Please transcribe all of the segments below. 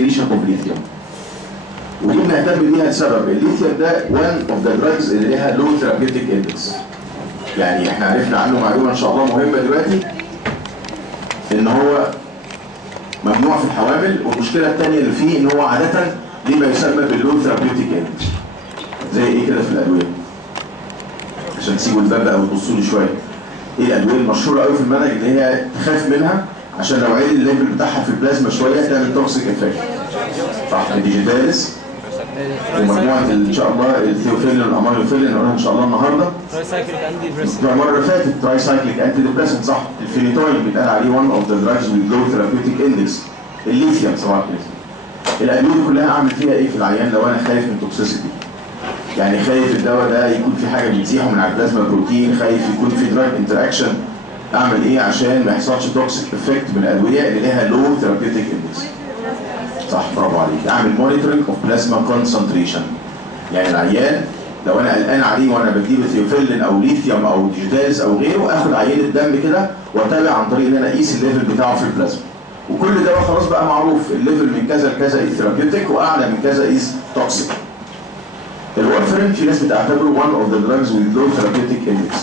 concentration of lithium. ودي بنهتم بيها لسبب الليثيوم ده one of the drugs اللي ليها low therapeutic index. يعني احنا عرفنا عنه معلومه ان شاء الله مهمه دلوقتي ان هو ممنوع في الحوامل، والمشكله الثانيه اللي فيه ان هو عاده ليه ما يسمى باللو ثيرابيوتيك اندكس. زي ايه كده في الادويه؟ عشان تسيبوا الباب بقى وتبصوا لي شويه. ايه الادويه المشهوره قوي في المنهج اللي هي تخاف منها عشان لو عالي الليفل بتاعها في البلازما شويه تعمل توكسيك افكت؟ صح، الديجيتاليس ومجموعه ان شاء الله الثيوفيلين والاميلوفيلين نقولها ان شاء الله النهارده. تراي سايكليك انتي ديبريسنت. المره اللي فاتت تراي سايكليك انتي ديبريسنت صح. الفينيتوين بيتقال عليه one of the drugs with low therapeutic index. الليثيوم سواء الادويه دي كلها اعمل فيها ايه في العيان لو انا خايف من توكسيسيتي؟ يعني خايف الدواء ده يكون في حاجه بتزيحه من على البلازما بروتين، خايف يكون في دراج انتراكشن، اعمل ايه عشان ما يحصلش توكسيك افكت من الادويه اللي ليها لو ثيرابيوتيك اندكس؟ صح، برافو عليك. اعمل مونيتورنج اوف بلازما كونسنتريشن. يعني العيان لو انا قلقان عليه وانا بديله ثيوفيلين او ليثيوم او ديجيتاليس او غيره، اخد عينه دم كده واتابع عن طريق ان انا اقيس الليفل بتاعه في البلازما. وكل دواء خلاص بقى معروف الليفل من كذا لكذا از ثيرابيوتيك واعلى من كذا از توكسيك. الورفرين في ناس بتعتبره one of the drugs with low therapeutic index.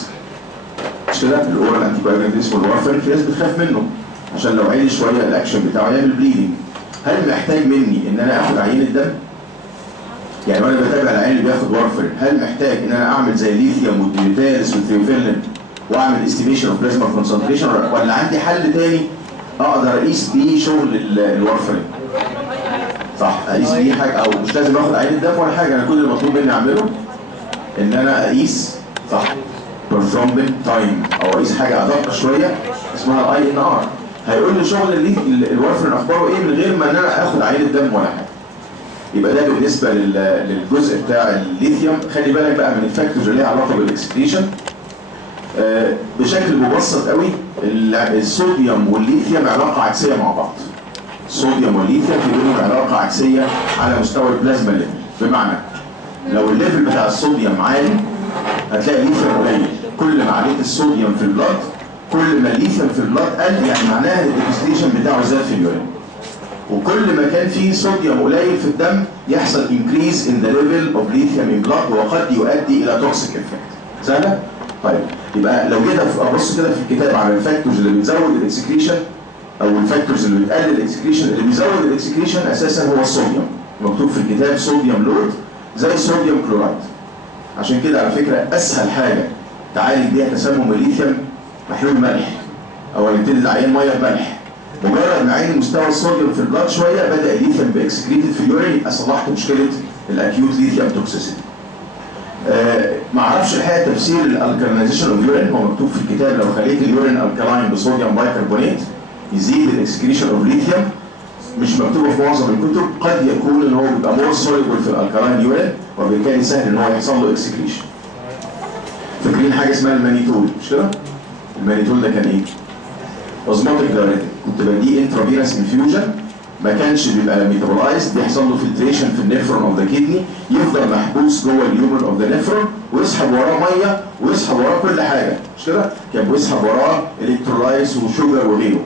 مش كده؟ الاورال انتي كواجولانت اسمه الورفرين في ناس بتخاف منه عشان لو عالي شويه الاكشن بتاعه يعمل بليدنج. هل محتاج مني ان انا اخد عينه دم؟ يعني وانا بتابع العيان اللي بياخد وارفرين، هل محتاج ان انا اعمل زي الليثيوم والديجيتاليس والثيوفيلين واعمل استيميشن اوف بلازما كونسنتريشن، ولا عندي حل تاني اقدر اقيس بيه شغل الوارفرين؟ صح، اقيس بيه حاجه، او مش لازم اخد عينه دم ولا حاجه، انا كل اللي مطلوب مني اعمله ان انا اقيس صح بروثرومبين تايم، او اقيس حاجه ادق شويه اسمها الاي ان ار، هيقول لي شغل الوارفرين اخباره ايه من غير ما ان انا اخد عينه دم ولا حاجه. يبقى ده بالنسبه للجزء بتاع الليثيوم. خلي بالك بقى من الفاكتورز اللي ليها علاقه بالاكسكريشن. بشكل مبسط قوي الصوديوم والليثيوم علاقه عكسيه مع بعض. الصوديوم والليثيوم في بينهم علاقه عكسيه على مستوى البلازما ليفل، بمعنى لو الليفل بتاع الصوديوم عالي هتلاقي الليثيوم قليل. كل ما عليت الصوديوم في البلاد كل ما الليثيوم في البلاد قل، يعني معناها الاكسكريشن بتاعه زاد في اليورين. وكل ما كان فيه صوديوم قليل في الدم يحصل increase in the level of lithium in blood وقد يؤدي الى توكسيك افكت. سهله؟ طيب يبقى لو جيت ابص كده في الكتاب على الفاكتورز اللي بتزود الاكسكريشن او الفاكتورز اللي بتقلل الاكسكريشن، اللي بيزود الاكسكريشن اساسا هو الصوديوم. مكتوب في الكتاب صوديوم لود زي الصوديوم كلورايد. عشان كده على فكره اسهل حاجه تعالج بيها تسمم الليثيوم محلول ملح، او نبتدي العيان ميه بملح. مجرد ما عين مستوى الصوديوم في البلاد شويه بدا الليثيوم باكسكريتد في اليورين، يبقى صلحت مشكله الاكيوت ليثيوم توكسيسيتي. ما اعرفش الحقيقه تفسير الالكالينايزيشن اوف يورين، هو مكتوب في الكتاب لو خليت اليورين الكالاين بصوديوم بايكربونات يزيد الاكسكريشن اوف ليثيوم. مش مكتوبه في معظم الكتب، قد يكون ان هو بيبقى مور سوليبل في الالكالاين يورين وبالتالي سهل ان هو يحصل له اكسكريشن. فاكرين حاجه اسمها المانيتول مش كده؟ المانيتول ده كان ايه؟ اوزموتيك دايريتك، كنت بديه انترافينوس انفيوجن، ما كانش بيبقى ميتابولايزد، بيحصل له فلتريشن في النفرون اوف ذا كيدني، يفضل محبوس جوه اليومن اوف ذا نفرون ويسحب وراه ميه ويسحب وراه كل حاجه مش كده؟ كان بيسحب وراه الكترولايز وشوجر وغيره.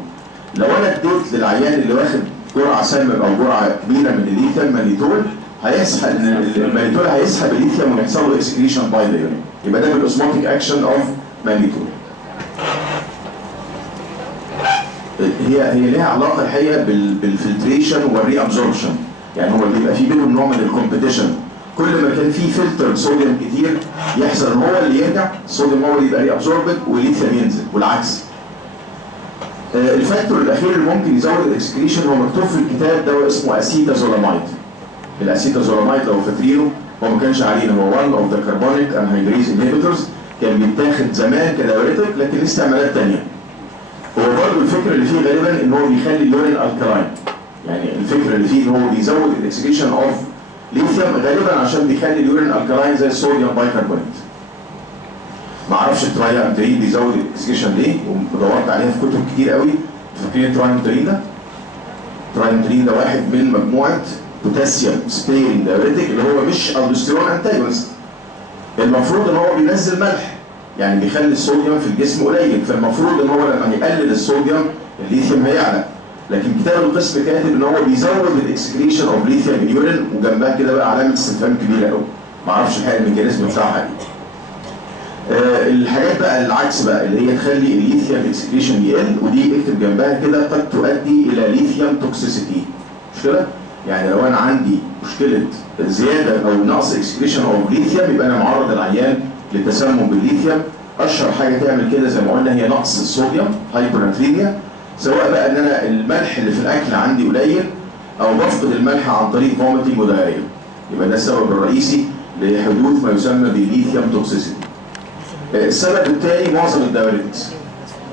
لو انا اديت للعيان اللي واخد جرعه سامه او جرعه كبيره من الليثيوم مانيتول، هيسحب المانيتول هيسحب الليثيوم ويحصل له اكسكريشن باي ذا يورين. يبقى ده بالاوزموتيك اكشن اوف مانيتول. هي ليها علاقه الحقيقه بالفلتريشن والري ابزوربشن، يعني هو بيبقى في بينهم نوع من الكومبيتيشن. كل ما كان في فلتر صوديوم كتير يحصل هو اللي يرجع، الصوديوم هو اللي يبقى ري ابزوربد والليثيوم ينزل والعكس. الفاكتور الاخير اللي ممكن يزود الاكسكريشن هو مكتوب في الكتاب دواء اسمه اسيتازولاميد. الاسيتازولاميد لو فاكرينه هو ما كانش علينا، هو one of the carbonic anhydrase inhibitors، كان بيتاخد زمان كدايوريتك لكن ليه استعمالات ثانيه. هو برضه الفكره اللي فيه غالبا ان هو بيخلي اليورين الكلاين، يعني الفكره اللي فيه ان هو بيزود الاكسكريشن اوف ليثيوم غالبا عشان بيخلي اليورين الكلاين زي الصوديوم بايكربونات. ما اعرفش الترايامترين بيزود الاكسكريشن ليه، ودورت عليها في كتب كتير قوي. فاكرين الترايامترين ده؟ الترايامترين ده واحد من مجموعه بوتاسيوم سبيرنج دايوريتك اللي هو مش الدوستيرون انتاجونست. المفروض ان هو بينزل ملح، يعني بيخلي الصوديوم في الجسم قليل، فالمفروض ان هو لما يقلل الصوديوم الليثيوم هيعلى. لكن كتاب القسم كاتب ان هو بيزود الاكسكريشن اوف ليثيوم ان يورين، وجنبها كده بقى علامه استفهام كبيره قوي. معرفش الحقيقه الميكانيزم بتاعها دي. الحاجات بقى العكس بقى اللي هي تخلي الليثيوم اكسكريشن يقل، ودي اكتب جنبها كده قد تؤدي الى ليثيوم توكسيسيتي. مش كده؟ يعني لو انا عندي مشكله زياده او نقص اكسكريشن اوف ليثيوم يبقى انا معرض العيان للتسمم بالليثيوم. اشهر حاجه تعمل كده زي ما قلنا هي نقص الصوديوم، هايبوناتريميا، سواء بقى ان انا الملح اللي في الاكل عندي قليل او بفقد الملح عن طريق فوميتنج ودايريا. يبقى ده السبب الرئيسي لحدوث ما يسمى بالليثيوم توكسيسيتي. السبب الثاني معظم الدايوريتكس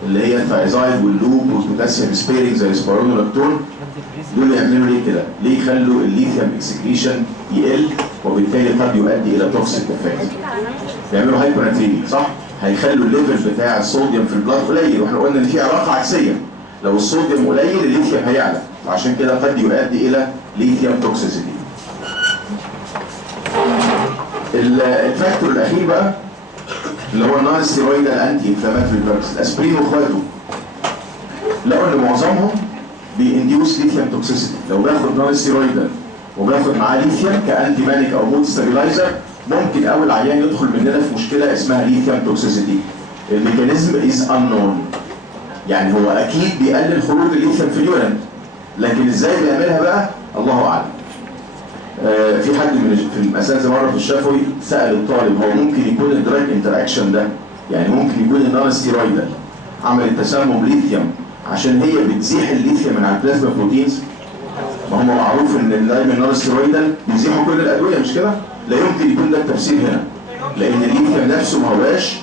اللي هي الثايزايد واللوب والبوتاسيوم سبيرنج زي السبيرونولاكتون، دول يعملوا ليه كده؟ ليه يخلوا الليثيوم اكسكريشن يقل وبالتالي قد يؤدي الى توكسيك افكت. بيعملوا هايبوناتريميا صح؟ هيخلوا الليفل بتاع الصوديوم في البلاد قليل، واحنا قلنا ان في علاقه عكسيه، لو الصوديوم قليل الليثيوم هيعلى، وعشان كده قد يؤدي الى ليثيوم توكسيسيتي. الفاكتور الاخير بقى اللي هو النون ستيرويدال انتي انفلاماتوري دراجز، الاسبرين واخواته، لقوا ان معظمهم بينديوس ليثيوم توكسيسيتي. لو باخد نون ستيرويدال وباخد معاه ليثيوم كانتي مانيك او مود ستابيلايزر، ممكن قوي العيان يدخل مننا في مشكله اسمها ليثيوم توكسيسيتي. الميكانيزم از انون، يعني هو اكيد بيقلل خروج الليثيوم في اليورين، لكن ازاي بيعملها بقى الله اعلم. في حد من في الاساتذه مره في الشفوي سال الطالب هو ممكن يكون الدراج انتراكشن ده، يعني ممكن يكون النون ستيرويدال عمل تسمم ليثيوم عشان هي بتزيح الليثيوم من على البلازما بروتينز. ما هو معروف ان دايما النون ستيرويدال بيزيحوا كل الادويه مش كده؟ لا يمكن يكون ده التفسير هنا، لان الليثيوم نفسه ما هواش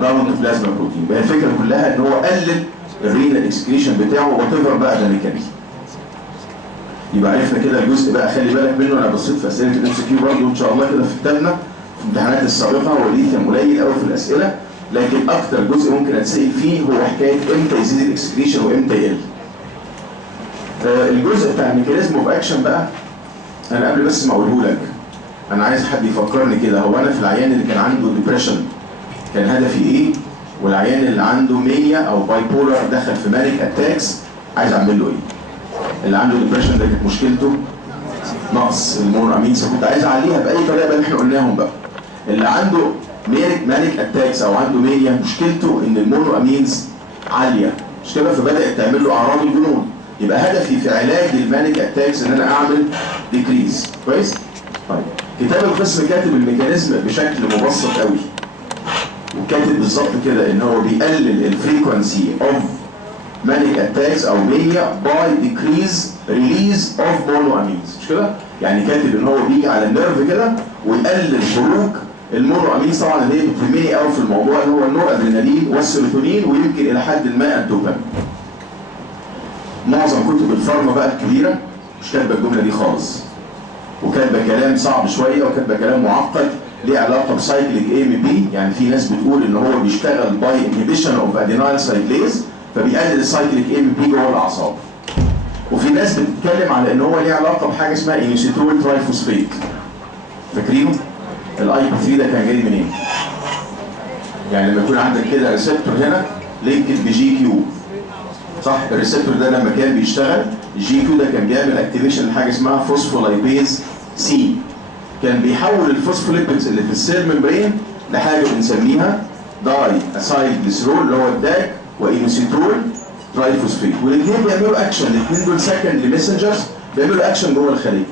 باوند بلازما بروتين. هي الفكره كلها ان هو قلل الرينال اكسكريشن بتاعه وات ايفر بقى ده ميكانيزم. يبقى عرفنا كده الجزء بقى، خلي بالك منه، انا بصيت في اسئله الام سي كيو برضه ان شاء الله كده في كتابنا في الامتحانات السابقه، هو الليثيوم قليل قوي في الاسئله، لكن اكتر جزء ممكن اتسال فيه هو حكايه امتى يزيد الاكسكريشن وامتى يقل. الجزء بتاع الميكانيزم اوف اكشن بقى، انا قبل بس ما اقوله لك انا عايز حد يفكرني كده، هو انا في العيان اللي كان عنده ديبريشن كان هدفي ايه؟ والعيان اللي عنده مانيا او باي بولر دخل في مانيك اتاكس عايز اعمل له ايه؟ اللي عنده ديبريشن ده كانت مشكلته نقص المونو امينز، كنت عايز اعليها باي طريقه بقى اللي احنا قلناهم بقى. اللي عنده مانيك اتاكس او عنده مانيا مشكلته ان المونو امينز عاليه مش كده، فبدات تعمل له اعراض الجنون. يبقى هدفي في علاج المانيك اتاكس ان انا اعمل ديكريز. كويس؟ طيب كتاب القسم كاتب الميكانيزم بشكل مبسط قوي، وكاتب بالظبط كده ان هو بيقلل الفريكونسي اوف مانيك اتاكس او مانيا باي ديكريز ريليز اوف مونو امينز مش كده؟ يعني كاتب ان هو بيجي على النيرف كده ويقلل خروج المونو امينز، طبعا اللي هي بتهمني قوي في الموضوع اللي هو النور ادرينالين والسيروتونين ويمكن الى حد ما الدوبامين. معظم كتب الفارما بقى الكبيره مش كاتبه الجمله دي خالص، وكاتبه كلام صعب شويه وكاتبه كلام معقد ليه علاقه بسايكليك اي ام بي، يعني في ناس بتقول ان هو بيشتغل باي انهبيشن اوف ادينايل سايكليز فبيقلل السايكليك اي ام بي جوه الاعصاب. وفي ناس بتتكلم على ان هو ليه علاقه بحاجه اسمها انيسيتول ترايفوسفيت. فاكرينه؟ الاي بي 3 ده كان جاي منين؟ يعني لما يكون عندك كده ريسبتور هنا لينكد بجي كيو صح؟ الريسبتور ده لما كان بيشتغل الجي كيو ده كان بيعمل اكتيفيشن لحاجه اسمها فوسفولايبيز سي، كان بيحول الفوسفوليبيدز اللي في السيل ممبرين لحاجه بنسميها داي اسايل جليسرول اللي هو الداك وانوسيتول ترايفوسفيت، والاثنين بيعملوا اكشن، الاثنين دول سكند ميسنجرز بيعملوا اكشن جوه الخليه.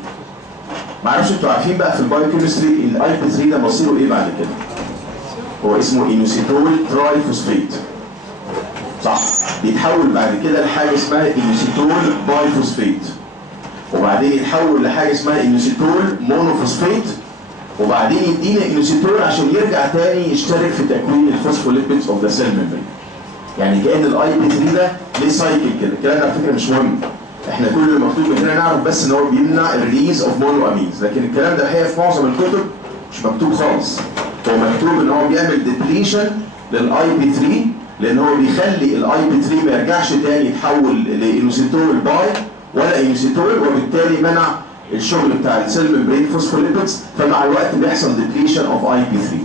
معرفش انتوا عارفين بقى في البايوكيمستري الاي بي 3 ده مصيره ايه بعد كده؟ هو اسمه انوسيتول ترايفوسفيت صح؟ بيتحول بعد كده لحاجه اسمها انوسيتول بايفوسفيت، وبعدين يتحول لحاجه اسمها انوسيتول مونوفوسفيت، وبعدين يدينا انوسيتول عشان يرجع تاني يشترك في تكوين الفوسفوليبيدز اوف ذا سيل ميمبرين. يعني كأن الاي بي 3 ده ليه سايكل كده، الكلام ده على فكره مش مهم. احنا كل اللي مطلوب مننا نعرف بس ان هو بيمنع الريليز اوف مونو امينز، لكن الكلام ده الحقيقه في معظم الكتب مش مكتوب خالص. هو مكتوب ان هو بيعمل ديبليشن للاي بي 3 لان هو بيخلي الاي بي 3 ما يرجعش تاني يتحول لانوسيتول باي ولا انوسيتول، وبالتالي منع الشغل بتاع السيل ممبرين فوسفوليبيدز، فمع الوقت بيحصل ديبليشن اوف اي بي 3.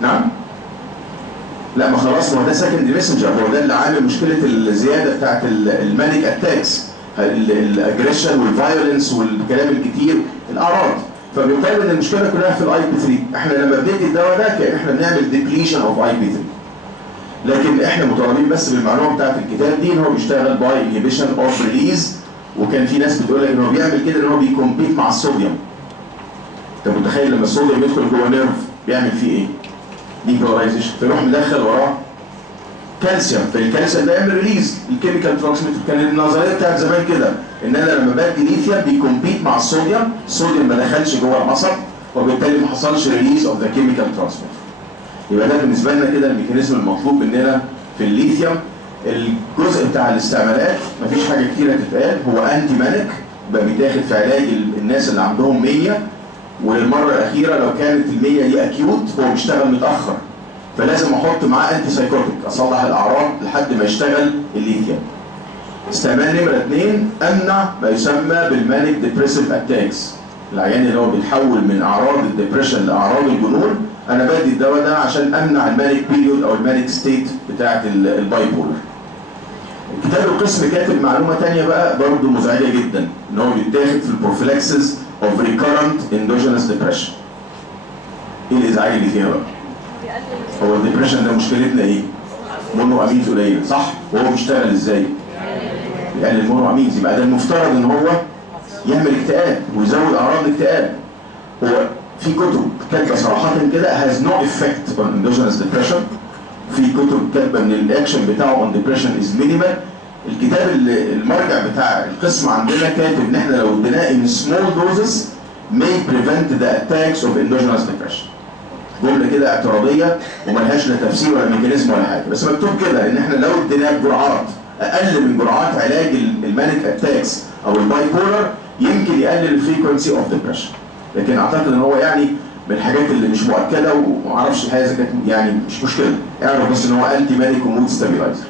نعم؟ لا ما خلاص، ما هو ده سكندري ميسنجر، هو ده اللي عامل مشكله الزياده بتاعت المانيك اتاكس، الاجريشن والفايولنس والكلام الكتير، الاعراض. فبيقال ان المشكله كلها في الاي بي 3. احنا لما بندي الدواء ده كان احنا بنعمل ديبليشن اوف اي بي 3، لكن احنا مطالبين بس بالمعلومه بتاعت الكتاب دي ان هو بيشتغل باي انهبيشن اوف ريليز. وكان في ناس بتقول لك ان هو بيعمل كده ان هو بيكمبيت مع الصوديوم. انت متخيل لما الصوديوم يدخل جوه نيرف بيعمل فيه ايه؟ ديبولايزيشن، فيروح مدخل وراه كالسيوم، فالكالسيوم ده يعمل ريليز الكيميكال بروكسيميتي. كان النظريه بتاعت زمان كده ان انا لما بدي ليثيوم بيكمبيت مع الصوديوم، الصوديوم ما دخلش جوه العصب وبالتالي ما حصلش ريليز اوف ذا كيميكال ترانسميتر. يبقى ده بالنسبه لنا كده الميكانيزم المطلوب مننا في الليثيوم. الجزء بتاع الاستعمالات مفيش حاجه كتيره تتقال، هو انتي مانيك بقى بيتاخد في علاج الناس اللي عندهم 100، وللمره الاخيره لو كانت ال100 دي اكيوت هو بيشتغل متاخر، فلازم احط معاه انتي سايكوتيك اصلح الاعراض لحد ما يشتغل الليثيوم. استعمال نمره 2 امنع ما يسمى بالمانيك ديبريسيف اتاكس، العيان اللي هو بيتحول من اعراض الديبريشن لاعراض الجنون، انا بدي الدواء ده عشان امنع المانيك بيريود او المانيك ستيت بتاعه الباي بولر. كتاب القسم كاتب معلومه ثانيه بقى برضه مزعجه جدا، ان هو بيتاخد في البروفيلاكسيس اوف ريكارنت اندوجينوس ديبريشن. ايه الازعاج اللي فيها بقى؟ هو الديبريشن ده مشكلتنا ايه؟ مونو امينز قليل، صح؟ وهو بيشتغل ازاي؟ يعني المونو امينز، يبقى ده المفترض ان هو يعمل اكتئاب ويزود اعراض الاكتئاب. هو في كتب كاتبه صراحه كده has no effect on endogenous depression، في كتب كاتبه ان الاكشن بتاعه on depression is minimal. الكتاب المرجع بتاع القسم عندنا كاتب ان احنا لو اديناه in small doses may prevent the attacks of endogenous depression. جمله كده اعتراضيه وملهاش لا تفسير ولا ميكانيزم ولا حاجه، بس مكتوب كده ان احنا لو اديناه بجرعات اقل من جرعات علاج المانيك اتاكس او الباي بولر يمكن يقلل الفريكونسي اوف ديبريشن. لكن اعتقد ان هو يعني من الحاجات اللي مش مؤكده ومعرفش الحقيقه اذا كانت يعني مش مشكله، اعرف بس ان هو انتي مانيك ومود ستابيلايزر.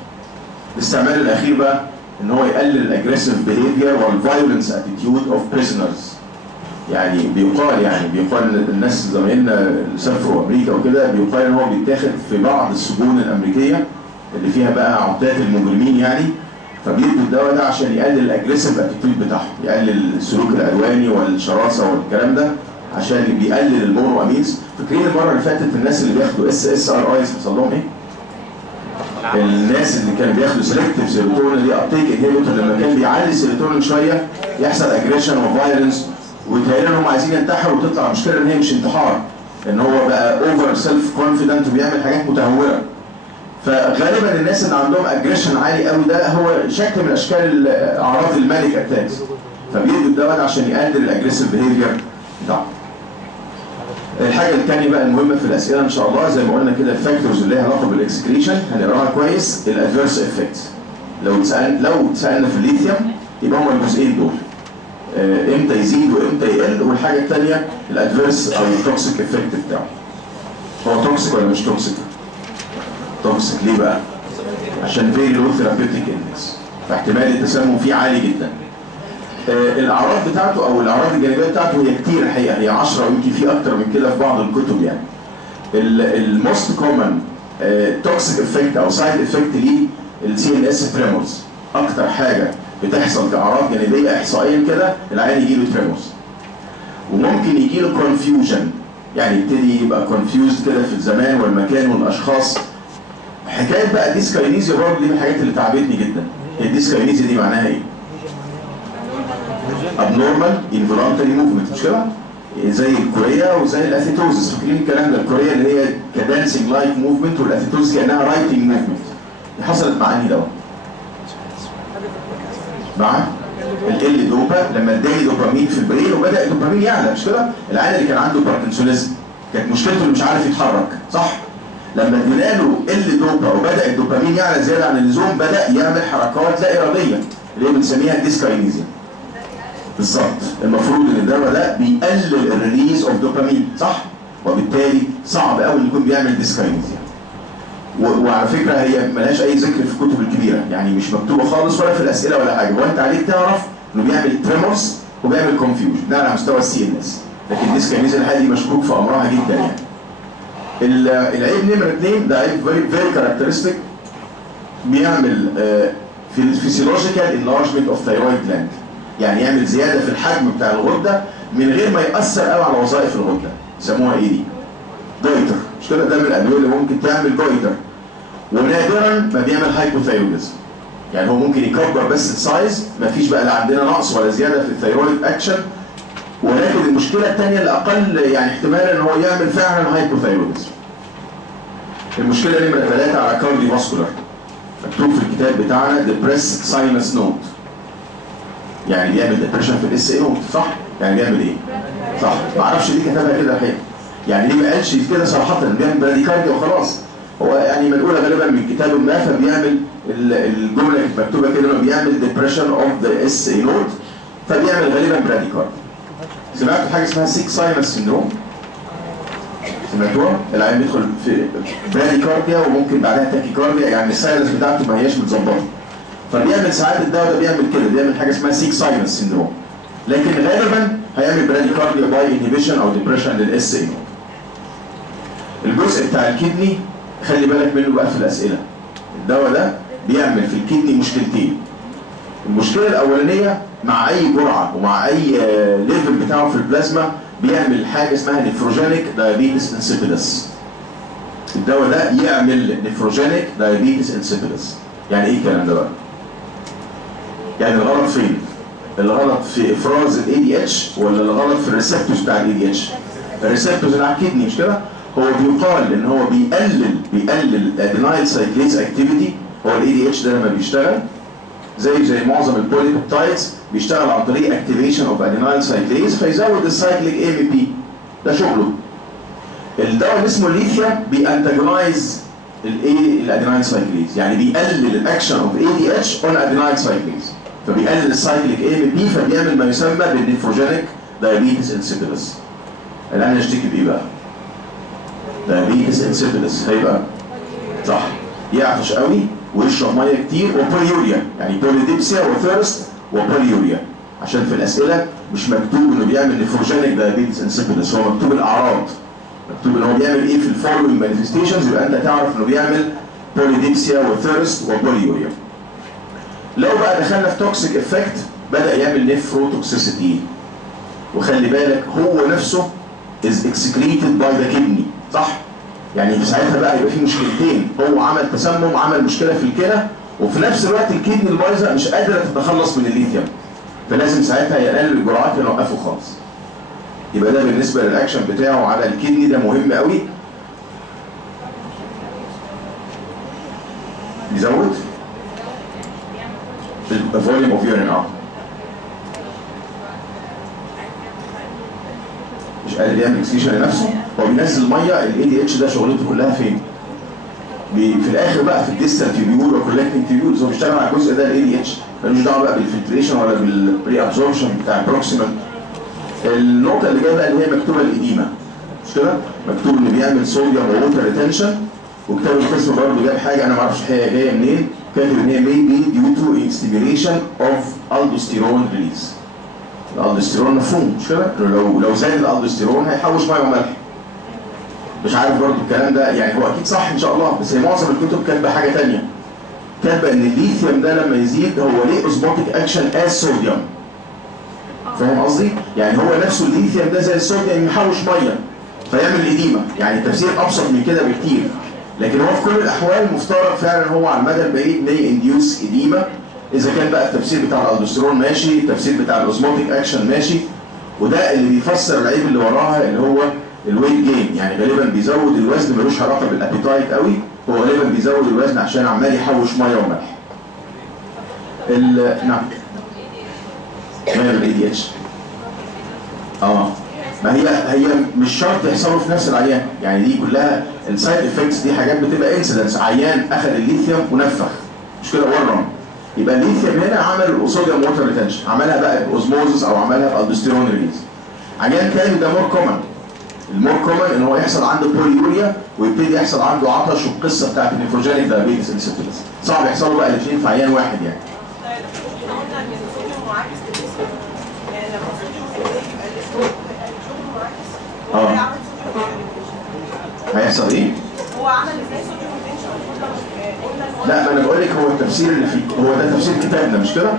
الاستعمال الاخير بقى ان هو يقلل الاجريسيف بيهيفير والفايولنس اتيتيود اوف بريزنرز. يعني بيقال ان الناس زمايلنا اللي سافروا امريكا وكده بيقال ان هو بيتاخد في بعض السجون الامريكيه اللي فيها بقى عتاد المجرمين يعني، فبيدوا الدواء ده عشان يقلل الاجريسيف اتيتيود بتاعهم، يقلل السلوك العدواني والشراسه والكلام ده، عشان بيقلل المونو امينز. فاكرين المره اللي فاتت الناس اللي بياخدوا SSRIs حصل لهم ايه؟ الناس اللي كانوا بياخدوا سيلكتيف سيروتونين دي ابتيك انهبيتور لما كان بيعلي السيروتونين شويه يحصل اجريشن وفايلنس، ويتهيأ انهم عايزين ينتحروا وتطلع المشكله ان هي مش انتحار، ان هو بقى اوفر سيلف كونفيدنت وبيعمل حاجات متهوره. فغالبا الناس اللي عندهم اجريشن عالي قوي ده هو شكل من اشكال اعراض المانيك اتاكس، فبيدوا الدواء ده عشان يقلل الاجريسيف بيهيفير بتاعه. الحاجه الثانيه بقى المهمه في الاسئله ان شاء الله زي ما قلنا كده الفاكتورز اللي ليها علاقه بالاكسكريشن هنقراها كويس. الادفيرس افكتس لو اتسالنا في الليثيوم يبقى هم الجزئين دول، امتى يزيد وامتى يقل، والحاجه الثانيه الادفيرس او التوكسيك افكت بتاعه. هو توكسيك ولا مش توكسيك؟ توكسيك ليه بقى؟ عشان فيري لو ثيرابيوتيك اندكس، فاحتمال التسمم فيه عالي جدا. الاعراض بتاعته او الاعراض الجانبيه بتاعته هي كتير الحقيقه، هي 10 ويمكن في اكتر من كده في بعض الكتب يعني. الموست كومن توكسيك افكت او سايد افكت ليه CNS تريمورز، اكتر حاجه بتحصل كاعراض جانبيه احصائيا كده العيان يجي له تريمورز، وممكن يجي له كونفيوجن، يعني يبتدي يبقى كونفيوزد كده في الزمان والمكان والاشخاص. حكايه بقى ديسكاينيزيا برضه دي من الحاجات اللي تعبتني جدا. الديسكاينيزيا دي معناها ايه؟ abnormal involuntary movement، مش كده؟ زي الكوريا وزي الاثيتوزس، فاكرين الكلام ده؟ الكوريا اللي هي كدانسينج لايك موفمنت، والاثيتوزس كانها رايتنج موفمنت. دي حصلت مع انهي دواء؟ مع ال دوبا، لما اداني دوبامين في البرين وبدا الدوبامين يعلى، مش كده؟ العيان اللي كان عنده باركنسونيزم كانت مشكلته اللي مش عارف يتحرك، صح؟ لما ادينا له دوبا وبدا الدوبامين يعلى زياده عن اللزوم بدا يعمل حركات لا اراديه اللي هي بنسميها ديسكاينيزيا. بالظبط، المفروض ان الدواء ده بيقلل الريليز اوف دوبامين، صح؟ وبالتالي صعب قوي ان يكون بيعمل ديسكاينيزيا. وعلى فكره هي ملهاش اي ذكر في الكتب الكبيره، يعني مش مكتوبه خالص ولا في الاسئله ولا حاجه، وانت عليك تعرف انه بيعمل تريمورز وبيعمل كونفيوجن، ده على مستوى CNS، لكن الديسكاينيزيا الحقيقه دي مشكوك في امرها جدا يعني. العيب نمرة 2 ده عيب very characteristic، بيعمل physiological enlargement of thyroid gland، يعني يعمل زيادة في الحجم بتاع الغدة من غير ما يأثر قوي على وظائف الغدة. يسموها ايه دي؟ جويتر، مش كده؟ ده من الأدوية اللي ممكن تعمل جويتر، ونادرا ما بيعمل هايبوثايروديزم. يعني هو ممكن يكبر بس السايز، مفيش بقى لا عندنا نقص ولا زيادة في الثيرويد اكشن، ولكن المشكلة الثانية الأقل يعني احتمالا ان هو يعمل فعلا هايبوثايروديزم. المشكلة نمرة 3 على كارديو فاسكولار، مكتوب في الكتاب بتاعنا ديبريس ساينس نود، يعني بيعمل ديبريشن في الاس اي نود، صح؟ يعني بيعمل ايه؟ صح؟ معرفش ليه كتبها كده الحقيقة، يعني ليه ما قالش كده صراحة بيعمل براديكارديا وخلاص، هو يعني منقولة غالبا من كتاب ما، فبيعمل الجملة مكتوبة كده انه بيعمل ديبريشن اوف ذا اس اي نود، فبيعمل غالبا براديكارديا. سمعتوا حاجة اسمها سيك ساينس سيندروم؟ سمعتوها؟ العيان بيدخل في براديكارديا وممكن بعدها تاكيكارديا، يعني الساينس بتاعته ما هياش متظبطه. فبيعمل ساعات الدواء ده بيعمل كده، بيعمل حاجه اسمها سيك ساينس سيندروم. لكن غالبا هيعمل براديكارديا باي انهبيشن او ديبريشن للاس اي. الجزء بتاع الكدني خلي بالك منه بقى في الاسئله. الدواء ده بيعمل في الكدني مشكلتين. المشكله الاولانيه مع اي جرعه ومع اي ليفل بتاعه في البلازما بيعمل حاجه اسمها نيفروجينيك دايابيتس انسيبيدس. الدواء ده يعمل نيفروجينيك دايابيتس انسيبيدس. يعني ايه الكلام ده بقى؟ يعني الغلط فين؟ الغلط في افراز الاي دي اتش ولا الغلط في الريسبتورز بتاع الاي دي اتش؟ الريسبتورز اللي على الكدني، مش كده؟ هو بيقال ان هو بيقلل الادينايل سايكليز اكتيفيتي. هو الاي دي اتش ده لما بيشتغل زي معظم البوليبيبتايدز بيشتغل عن طريق اكتيفيشن اوف ادينايل سايكليز فيزود السايكليك اي ام بي، ده شغله. الدواء اللي اسمه الليثيوم بيانتاجونايز الادينايل سايكليز، يعني بيقلل الاكشن اوف اي دي اتش اون ادينايل سايكليز، فبيقلل السايكليك اي ام بي، فبيعمل ما يسمى بالنيفروجينيك دايابيتس انسيبيدس. الان هنشتكي بايه بقى؟ دايابيتس انسيبيدس هيبقى صح، يعطش قوي ويشرب ميه كتير وبوليوريا، يعني بوليديبسيا وثيرست وبوليوريا. عشان في الاسئله مش مكتوب انه بيعمل نيفروجينيك دايابيتس انسيبيدس، هو مكتوب الاعراض، مكتوب ان هو بيعمل ايه في الفولوينج مانيفستيشنز، يبقى انت تعرف انه بيعمل بوليديبسيا وثيرست وبوليوريا. لو بقى دخلنا في توكسيك افكت بدا يعمل نيفروتوكسيسيتي، وخلي بالك هو نفسه is excreted by the kidney، صح؟ يعني في ساعتها بقى يبقى في مشكلتين، هو عمل تسمم، عمل مشكله في الكلى، وفي نفس الوقت الكدني البايظه مش قادره تتخلص من الليثيوم، فلازم ساعتها يقلل الجرعات يوقفه خالص. يبقى ده بالنسبه للاكشن بتاعه على الكدني، ده مهم قوي. يزود الفوليوم اوف يورين، مش قادر يعمل اكسكريشن لنفسه، هو بينزل ميه. الاي دي اتش ده شغلته كلها فين؟ في الاخر بقى في الديستال تيوبيول وكولكتنج تيوبيولز، هو بيشتغل على الجزء ده الاي دي اتش، ملوش دعوه بقى بالفلتريشن ولا بالبري ابزوربشن بتاع البروكسيمال. النقطه اللي جايه بقى اللي هي مكتوبه الاديمه، مش كده؟ مكتوب انه بيعمل صوديوم ووتر ريتنشن، وكتاب القسم برضه جاب حاجه انا ما اعرفش هي جايه منين، كاتب ان هي maybe due to stimulation of aldosterone release. الالدوستيرون مفهوم، مش كده؟ لو زاد الالدوستيرون هيحوش ميه وملح. مش عارف برضه الكلام ده، يعني هو اكيد صح ان شاء الله، بس هي معظم الكتب كاتبه حاجه ثانيه. كاتبه ان الليثيوم ده لما يزيد هو ليه اوزموتيك اكشن از صوديوم. فاهم قصدي؟ يعني هو نفسه الليثيوم ده زي الصوديوم محوش ميه فيعمل اديمه، يعني التفسير ابسط من كده بكتير. لكن هو في كل الاحوال مفترض فعلا هو على المدى البعيد may induce اديمه، اذا كان بقى التفسير بتاع الالدوستيرون ماشي، التفسير بتاع الاوزموتيك اكشن ماشي، وده اللي بيفسر العيب اللي وراها اللي هو الويت جين، يعني غالبا بيزود الوزن، ملوش علاقه بالابيتايت قوي، هو غالبا بيزود الوزن عشان عمال يحوش ميه وملح. نعم. ماله الاي دي اتش؟ ما هي مش شرط يحصلوا في نفس العيان، يعني دي كلها السايد افكتس، دي حاجات بتبقى انسيدنس، عيان اخذ الليثيوم ونفخ، مش كده ورم، يبقى الليثيوم هنا عمل صوديوم ووتر ريتنشن، عملها بقى باوزموزس او عملها بالدوستيرون ريليز. عيان تاني ده مور كومن، المور كومن ان هو يحصل عنده بوليوريا ويبتدي يحصل عنده عطش، والقصه بتاعت النيفروجينيك دايابيتس انسيبيدس، صعب يحصلوا بقى الاثنين في عيان واحد يعني. هيحصل ايه؟ هو عمل ازاي صوديوم بوتنشال؟ لا، ما انا بقول لك هو التفسير اللي فيه، هو ده تفسير كتابنا مش كده؟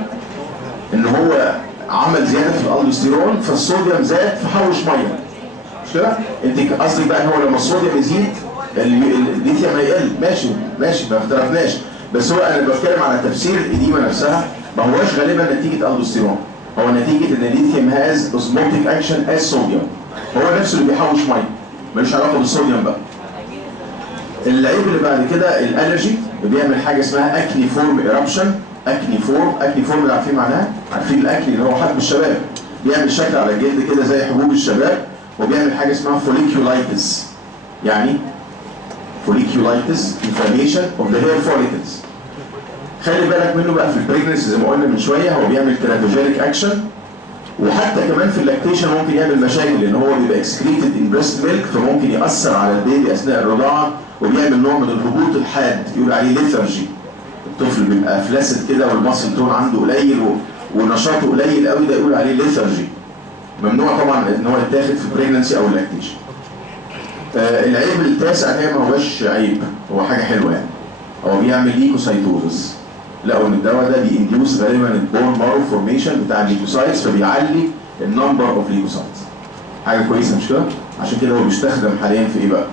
ان هو عمل زياده في الالدوستيرون فالصوديوم زاد فحوش ميه مش كده؟ انت قصدك بقى ان هو لما الصوديوم يزيد الليثيوم هيقل. ماشي ماشي، ما اختلفناش، بس هو انا بتكلم على تفسير الاديمه نفسها، ما هوش غالبا نتيجه الدوستيرون، هو نتيجه ان الليثيوم هاز اوزموتيك اكشن از صوديوم، هو نفسه اللي بيحوش ميه، ملوش علاقه بالصوديوم بقى. العيب اللي بعد كده الالرجي، بيعمل حاجه اسمها اكني فورم ايرابشن. اكني فورم اللي عارفين معناها؟ عارفين الاكني اللي هو حب الشباب، بيعمل شكل على الجلد كده زي حبوب الشباب، وبيعمل حاجه اسمها فوليكيولايتس. يعني فوليكيولايتس انفلاميشن اوف ذا هير فوليكلز. خلي بالك منه بقى في البريجنسي زي ما قلنا من شويه، هو بيعمل كيراتوجينيك اكشن، وحتى كمان في اللاكتيشن ممكن يعمل مشاكل لان هو بيبقى اكسكريتد ان بريست ميلك، فممكن ياثر على البيبي اثناء الرضاعه، وبيعمل نوع من الهبوط الحاد يقول عليه ليثرجي. الطفل بيبقى فلاسد كده والماسل تون عنده قليل ونشاطه قليل قوي، ده يقول عليه ليثرجي. ممنوع طبعا ان هو يتاخد في البريجنسي او اللاكتيشن. العيب التاسع هي ما هوش عيب، هو حاجه حلوه يعني، هو بيعمل ليكوسايتوزس. لقوا ان الدواء ده بينديوس غالبا البون مارو فورميشن بتاع الليكوسايتس، فبيعلي النمبر اوف ليكوسايتس. حاجه كويسه مش كده؟ عشان كده هو بيستخدم حاليا في ايه بقى؟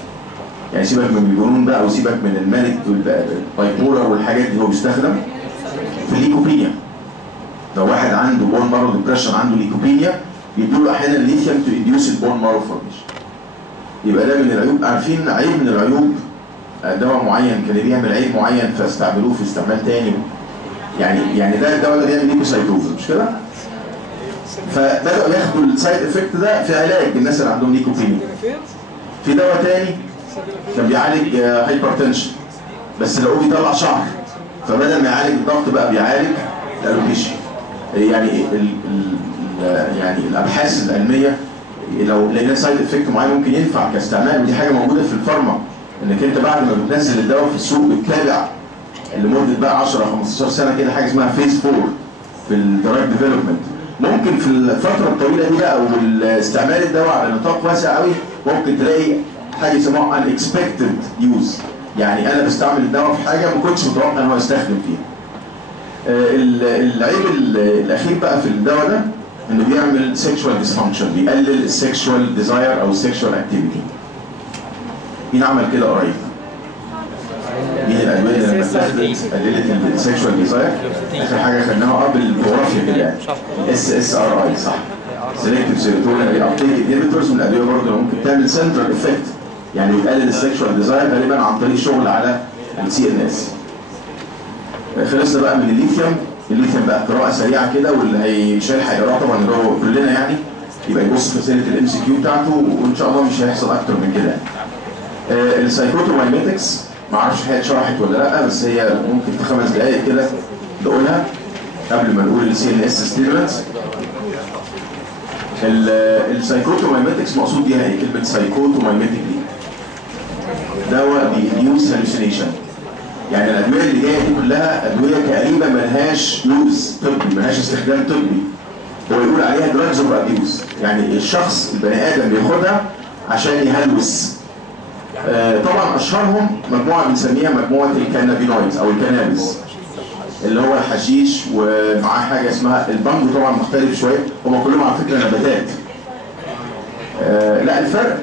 يعني سيبك من الجنون بقى وسيبك من المانيك والبايبولر والحاجات دي، هو بيستخدم في الليكوبينيا. لو واحد عنده بون مارو ديبريشن عنده ليكوبينيا، بيدوا احيانا ليثيوم تو انديوس البون مارو فورميشن. يبقى ده من العيوب. عارفين عيب من العيوب دواء معين كان بيعمل عيب معين فاستعملوه في استعمال تاني، يعني ده الدواء ده بيعمل ليكوسايتوزس مش كده؟ فبدأوا ياخدوا السايد افكت ده في علاج الناس اللي عندهم ليكوبينيا. في دواء تاني كان بيعالج هايبرتنشن، بس لقوه بيطلع شعر، فبدل ما يعالج الضغط بقى بيعالج الالوبيشيا. يعني يعني الابحاث العلميه لو لقينا سايد افكت معين ممكن ينفع كاستعمال، ودي حاجه موجوده في الفارما، انك انت بعد ما بتنزل الدواء في السوق بتتابع لمده بقى 10 15 سنه كده حاجه اسمها فيز 4 في الدراج ديفلوبمنت. ممكن في الفتره الطويله دي بقى والاستعمال الدواء على نطاق واسع قوي ممكن تلاقي حاجه يسموها unexpected use، يعني انا بستعمل الدواء في حاجه ما كنتش متوقع ان هو يستخدم فيها. العيب الاخير بقى في الدواء ده انه بيعمل sexual dysfunction، بيقلل السكشوال ديزاير او السكشوال اكتيفيتي. مين عمل كده قريب؟ مين الادويه اللي لما اتاخدت قللت السكشوال ديزاير؟ اخر حاجه خدناها بالجغرافيا كده يعني SSRI صح؟ سيلكتيف سيروتونين ريابتيك انهبيتورز، من الادويه برضه ممكن تعمل سنترال افكت، يعني بتقلل السكشوال ديزاير غالبا عن طريق شغل على CNS. خلصنا بقى من الليثيوم بقى قراءه سريعه كده، واللي مش هيلحق يقراها طبعا اللي هو كلنا يعني يبقى يبص في اسئله الMCQ بتاعته، وان شاء الله مش هيحصل اكتر من كده يعني. السايكوتوميمetics ما اعرفش هي اتشرحت ولا لا، بس هي ممكن في 5 دقائق كده نقولها قبل ما نقول CNS stimulants. السايكوتوميمetics مقصود بيها ايه؟ كلمه سايكوتوميمتيك دي دواء بيديوس هالوسينيشن، يعني الادويه اللي جايه دي كلها ادويه تقريبا ملهاش يوز طبي، ملهاش استخدام طبي، هو يقول عليها دراجز اوف ابيوز، يعني الشخص البني ادم بياخدها عشان يهلوس. طبعا اشهرهم مجموعه بنسميها مجموعه الكانابينويدز او الكانابيس، اللي هو الحشيش ومعاه حاجه اسمها البانجو، طبعا مختلف شويه، هم كلهم على فكره نباتات. لا الفرق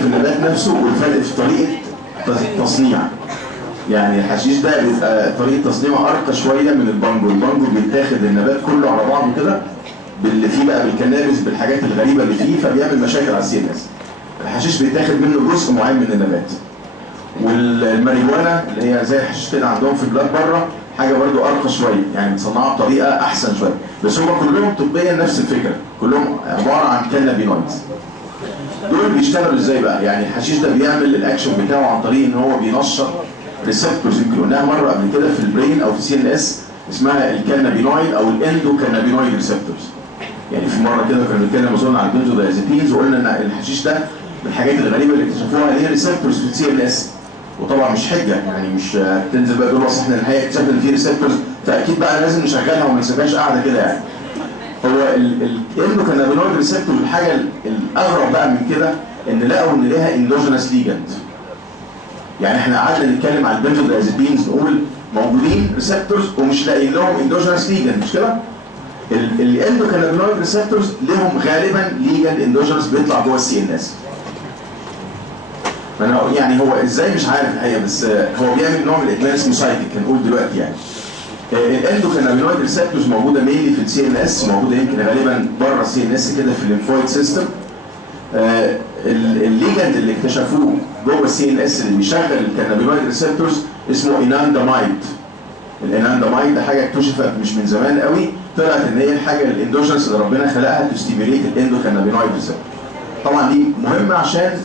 في النبات نفسه، والفرق في طريقه التصنيع. يعني الحشيش ده بيبقى طريقه تصنيعه ارقى شويه من البانجو، البانجو بيتاخد النبات كله على بعضه كده باللي فيه بقى بالكنابس بالحاجات الغريبه اللي فيه، فبيعمل مشاكل على CNS. الحشيش بيتاخد منه جزء معين من النبات. والماريجوانا اللي هي زي الحشيش كده عندهم في بلاد بره حاجه برضو ارقى شويه، يعني متصنعه بطريقه احسن شويه، بس هم كلهم طبيا نفس الفكره، كلهم عباره عن كانابينويدز. دول بيشتغلوا ازاي بقى؟ يعني الحشيش ده بيعمل الاكشن بتاعه عن طريق ان هو بينشط ريسبتورز، يمكن قلناها مره قبل كده في البرين او في CNS اسمها الكانابينويد او الاندو كانابينويد ريسبتورز. يعني في مره كده كنا بنتكلم اظن عن البنزودايازيبينز وقلنا ان الحشيش ده من الحاجات الغريبه اللي اكتشفوها ليه ريسبتورز في CNS، وطبعا مش حجه، يعني مش تنزل بقى تقول اصل احنا الحقيقه اكتشفنا ان في ريسبتورز فاكيد بقى لازم نشغلها وما نسيبهاش قاعده كده يعني. هو الاندو كانابينويد ريسبتور الحاجه الاغرب بقى من كده ان لقوا ان ليها اندوجينس ليجند. يعني احنا قعدنا نتكلم على البنزودازيبينز نقول موجودين ريسبتورز ومش لاقيين لهم اندوجينس ليجند، مش كده؟ الاندوكانابينويد ريسبتورز لهم غالبا ليجند اندوجينس بيطلع جوه السي ان اس. يعني هو ازاي مش عارف الحقيقه، بس هو بيعمل نوع من الادمان اسمه سايكيك هنقول دلوقتي يعني. الاندوكانابينويد ريسبتورز موجوده مينلي في السي ان اس، موجوده يمكن غالبا بره السي ان اس كده في الليمفويد سيستم. الليجند اللي اكتشفوه جوه السي ان اس اللي بيشغل الكانابينويد ريسبتورز اسمه اناندامايد. الاناندامايد ده حاجه اكتشفت مش من زمان قوي، طلعت ان هي الحاجه الاندوجينس اللي ربنا خلقها تستيميليت الاندوكانابينويد ريسبتور. طبعا دي مهمه عشان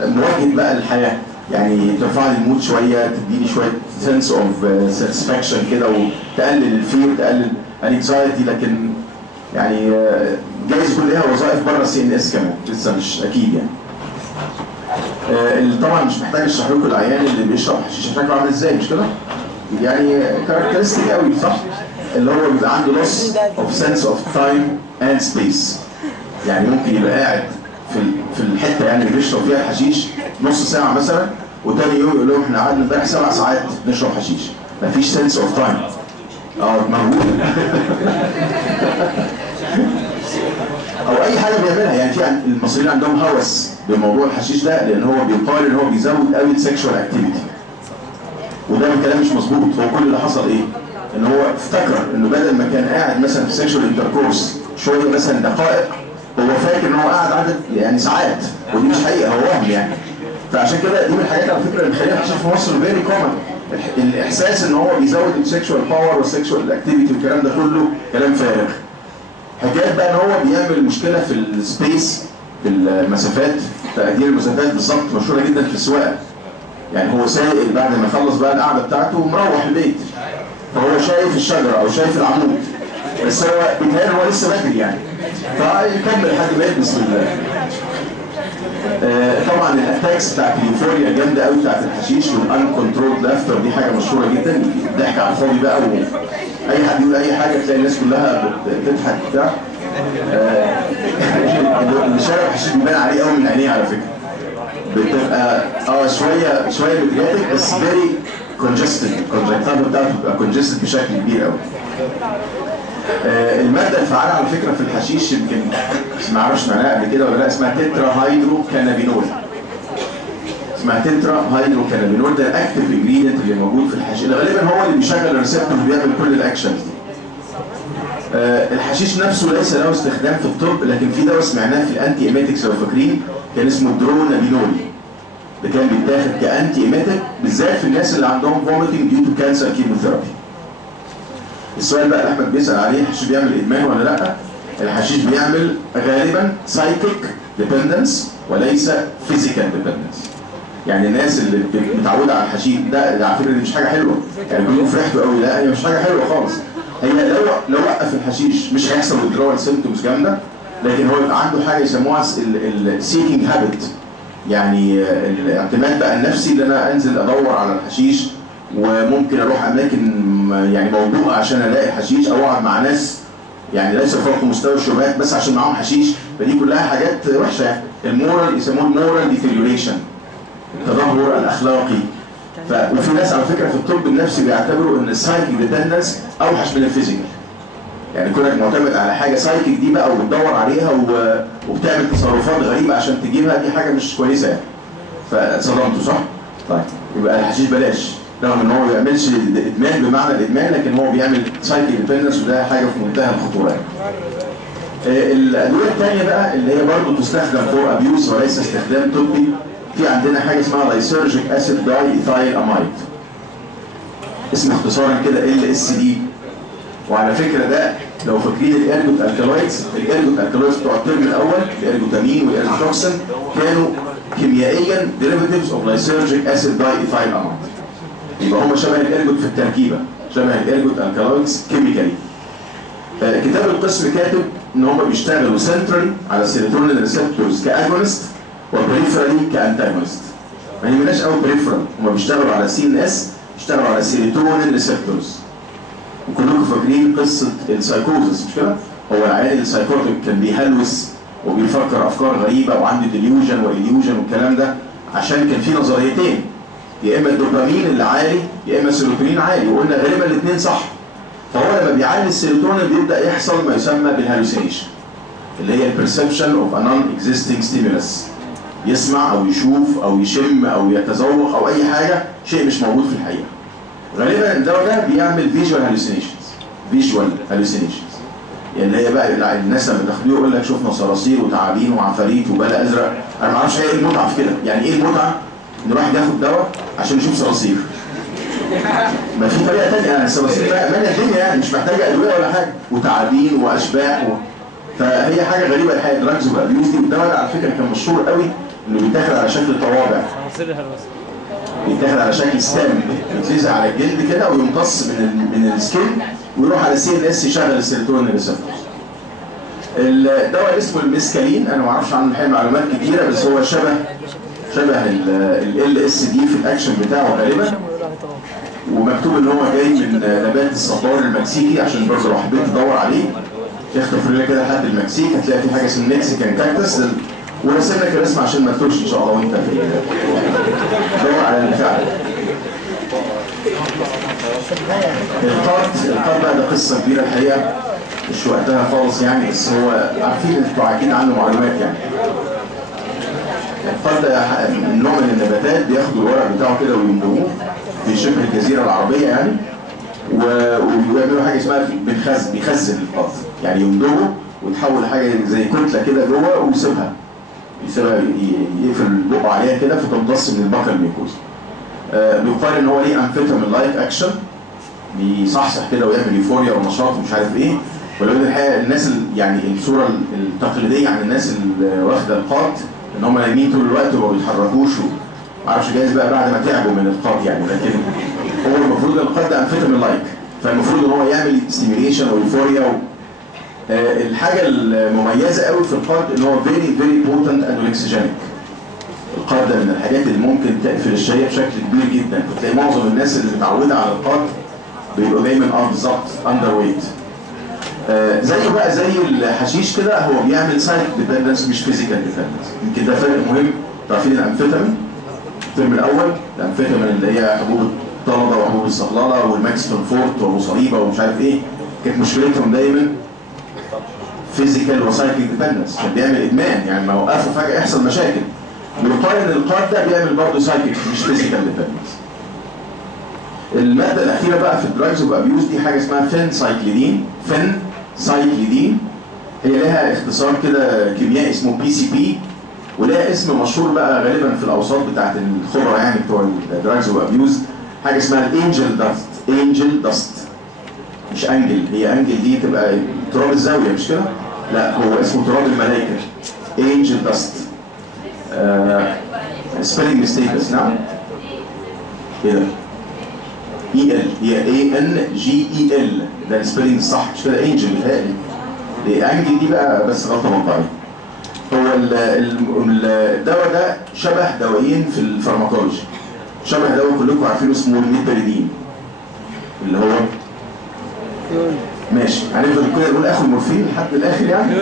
مواجهه بقى الحياه، يعني ترفع لي المود شويه، تديني شويه سنس اوف ساتسفاكشن كده، وتقلل الفير، تقلل الانكزايتي، لكن يعني جايز يكون ليها وظائف بره السي ان اس كمان، لسه مش اكيد يعني. طبعا مش محتاج اشرح لكم العيان اللي بيشرب حشيش شكله عامل ازاي، مش كده؟ يعني كاركترستيك قوي صح؟ اللي هو بيبقى عنده loss of sense of time and space. يعني ممكن يبقى قاعد في الحته يعني اللي بيشرب فيها الحشيش نص ساعه مثلا، وتاني يوم يقول لهم احنا قعدنا امبارح 7 ساعات نشرب حشيش. مفيش سنس اوف تايم. موجود. او اي حاجه بيعملها، يعني في المصريين عندهم هوس بموضوع الحشيش ده، لان هو بيقال ان هو بيزود قوي السكشوال اكتيفيتي. وده كلام مش مظبوط. هو كل اللي حصل ايه؟ ان هو افتكر انه بدل ما كان قاعد مثلا في سكشوال انتركورس شويه مثلا دقائق، هو فاكر ان هو قاعد عدد يعني ساعات، ودي مش حقيقه، هو وهم يعني. فعشان كده دي من الحاجات على فكره اللي مخليها الحشيش في مصر فيري كومن. الاحساس ان هو بيزود السكشوال باور والسكشوال اكتيفيتي والكلام ده كله كلام فارغ. حكايه بقى ان هو بيعمل مشكله في السبيس، في المسافات، تقدير المسافات بالظبط، مشهوره جدا في السواقه. يعني هو سايق بعد ما يخلص بقى القعده بتاعته ومروح البيت، فهو شايف الشجره او شايف العمود، بس هو بيتهيأله هو لسه بدري يعني، فيكمل لحد ما يلبس طبعا الاتاكس بتاعت اليوفوريا جامده قوي بتاعت الحشيش، والان كنترول لافتر دي حاجه مشهوره جدا، الضحك على الفاضي بقى، واي حد يقول اي حاجه تلاقي الناس كلها بتضحك بتاع. اللي شارب الحشيش بيبان عليه قوي من عينيه على فكره. بتبقى شويه مدرياتك، بس فيري كونجستد، الكونجكتيفا بتاعته بتبقى كونجستد بشكل كبير قوي. الماده الفعاله على فكره في الحشيش يمكن ما اعرفش معناها قبل كده ولا لا، اسمها تترا هيدرو كانابينول. اسمها تترا هيدرو كانابينول، ده الاكتف انجريدينت اللي موجود في الحشيش، غالبا هو اللي بيشغل الريسبتور وبيعمل كل الاكشنز دي. الحشيش نفسه ليس له استخدام في الطب، لكن في دواء سمعناه في الانتي ايميتكس لو فاكرين، كان اسمه درونابينول. ده كان بيتاخد كانتي ايميتك بالذات في الناس اللي عندهم فوميتنج ديو تو كانسر كيموثيرابي. السؤال بقى اللي احمد بيسال عليه، الحشيش بيعمل ادمان ولا لا؟ الحشيش بيعمل غالبا سايكيك ديبندنس وليس فيزيكال ديبندنس. يعني الناس اللي متعوده على الحشيش ده على فكره دي مش حاجه حلوه، يعني كلهم فرحتوا قوي، لا هي مش حاجه حلوه خالص. هي لو وقف الحشيش مش هيحصل withdrawal symptoms جامده، لكن هو يبقى عنده حاجه يسموها السيكينج هابت، يعني الاعتماد بقى النفسي، ان انا انزل ادور على الحشيش، وممكن اروح اماكن يعني موضوعه عشان الاقي حشيش، او اقعد مع ناس يعني ليس فوق مستوى الشبهات بس عشان معاهم حشيش، فدي كلها حاجات وحشه يعني. المورال يسموه المورال ديتيريوريشن، التدهور الاخلاقي. وفي ناس على فكره في الطب النفسي بيعتبروا ان السايكيك ديبندنس اوحش من الفيزيكال. يعني كونك معتمد على حاجه سايكيك دي بقى وبتدور عليها وبتعمل تصرفات غريبه عشان تجيبها، دي حاجه مش كويسه يعني. فاتصدمتوا صح؟ طيب يبقى الحشيش بلاش، رغم ان هو ما بيعملش ادمان بمعنى الادمان، لكن هو بيعمل سايكيك ديبندنس، وده حاجه في منتهى الخطوره. الادويه الثانيه بقى اللي هي برضه تستخدم فور ابيوز وليس استخدام طبي، في عندنا حاجه اسمها لايسيرجيك اسيد داي ايثايل امايد، اسم اختصارا كده LSD. وعلى فكره ده لو فاكرين الارجوت الكالويدز بتوع الترم الاول، الارجوتامين والارجوتوكسين، كانوا كيميائيا ديريفاتيفز اوف لايسيرجيك اسيد داي ايثايل امايد. يبقى هم شبه الارجوت في التركيبه، شبه الارجوت الكالويدز كيميكالي. كتاب القسم كاتب ان هم بيشتغلوا سنترالي على السيروتونين ريسبتورز كاجونست، وبريفرالي كانتاجونست. ما يهمناش قوي بريفرال، هم بيشتغلوا على CNS، بيشتغلوا على السيروتونين ريسبتورز. وكلكم فاكرين قصه السايكوزس مش كده؟ هو العيان السايكوتيك كان بيهلوس وبيفكر افكار غريبه وعنده ديليوجن واليوجن والكلام ده، عشان كان في نظريتين، يا اما الدوبامين اللي عالي يا اما السيروتونين عالي، وقلنا غالبا الاثنين صح. فهو لما بيعلي السيروتونين بيبدا يحصل ما يسمى بالهالوسينيشن، اللي هي البرسبشن اوف ا نون اكزيستنج ستيمولس، يسمع او يشوف او يشم او يتذوق او اي حاجه شيء مش موجود في الحقيقه. غالبا الدواء ده بيعمل فيجوال هالوسينيشنز، يعني اللي هي بقى الناس لما تاخدوه يقول لك شفنا صراصير وتعابين وعفاريت وبلا ازرق. انا ما اعرفش ايه المتعه في كده، يعني ايه المتعه ان الواحد ياخد دواء عشان يشوف صراصير؟ ما في طريقه ثانيه، يعني الصراصير ماليه الدنيا، يعني مش محتاجه ادويه ولا حاجه، وتعابين واشباح فهي حاجه غريبه الحقيقه. دراجز وابيوز دي، الدواء ده على فكره كان مشهور قوي انه بيتاخد على شكل طوابع، بيتاخد على شكل ستام، يتلزق على الجلد كده ويمتص من السكين ويروح على CNS يشغل السيروتونين ريسبتورز. الدواء اسمه الميسكالين، انا ما اعرفش عنه الحقيقه معلومات كتيره، بس هو شبه LSD في الاكشن بتاعه غالبا، ومكتوب ان هو جاي من نبات الصبار المكسيكي، عشان برضه لو حبيت تدور عليه اخطف رجلك كده لحد المكسيك هتلاقي في حاجه اسمها مكسيكان كاكتس، ورسم لك الاسم عشان ما تتوهش ان شاء الله وانت في دور على البتاع. القط بقى ده قصه كبيره الحقيقه، مش وقتها خالص يعني، بس هو عارفين انتوا عارفين عنه معلومات يعني. القط ده نوع من النباتات، بياخدوا الورق بتاعه كده ويملوه في شبه الجزيره العربيه يعني، وبيعملوا حاجه اسمها بيخزن القط، يعني يمضغه ويتحول لحاجه زي كتله كده جوه ويسيبها يقفل البق عليها كده فتمتص من البقر الميكوزي. بيقال ان هو ليه امفيتامين لايك اكشن، بيصحصح كده ويعمل يوفوريا ونشاط ومش عارف ايه. ولو ان الحقيقه الناس يعني الصوره التقليديه عن الناس اللي واخده القاط ان هم نايمين طول الوقت وما بيتحركوش، معرفش جايز بقى بعد ما تعبوا من القاط يعني، لكن هو المفروض القاط ده امفيتامين لايك، فالمفروض ان هو يعمل ستيميليشن ويوفوريا. الحاجه المميزه قوي في القاط ان هو فيري بوتنت انولكسيجينيك. القاط ده من الحاجات اللي ممكن تقفل الشهيه بشكل كبير جدا، فتلاقي معظم الناس اللي متعوده على القاط بيبقوا دايما بالظبط اندر ويت. زيه بقى زي الحشيش كده، هو بيعمل سايك ديبندنس مش فيزيكال ديبندنس. يمكن ده فرق مهم. عارفين الامفيتامين الترم الاول، الامفيتامين اللي هي حبوب الطلبه وحبوب الصهلله والماكسفين فورت ومصاريبه ومش عارف ايه، كانت مشكلتهم دايما فيزيكال وسايكل ديبندنس، كان بيعمل ادمان، يعني ما وقفوا فجاه يحصل مشاكل. بيقال ان القاط ده بيعمل برضه سايكل مش فيزيكال ديبندنس. الماده الاخيره بقى في الدراجز وابيوز دي حاجه اسمها فين سايكليدين. هي لها اختصار كده كيميائي اسمه PCP، ولها اسم مشهور بقى غالبا في الاوساط بتاعت الخبراء يعني بتوع الدراجز وابيوز، حاجه اسمها الانجل داست. مش انجل، هي انجل دي تبقى تراب الزاويه مش كده؟ لا، هو اسمه تراب الملائكه، انجل داست. سبيلنج ميستيك بس. نعم ايه ده؟ EL، هي ANGEL، ده السبيلنج الصح مش كده؟ انجل بيتهيألي، انجل دي بقى بس غلطه مطبعيه. هو الدواء ده شبه دوايين في الفارماكولوجي، شبه دواء كلكم عارفينه اسمه الميتبريدين، اللي هو ماشي هنفضل كده نقول اخر مورفين لحد الاخر يعني،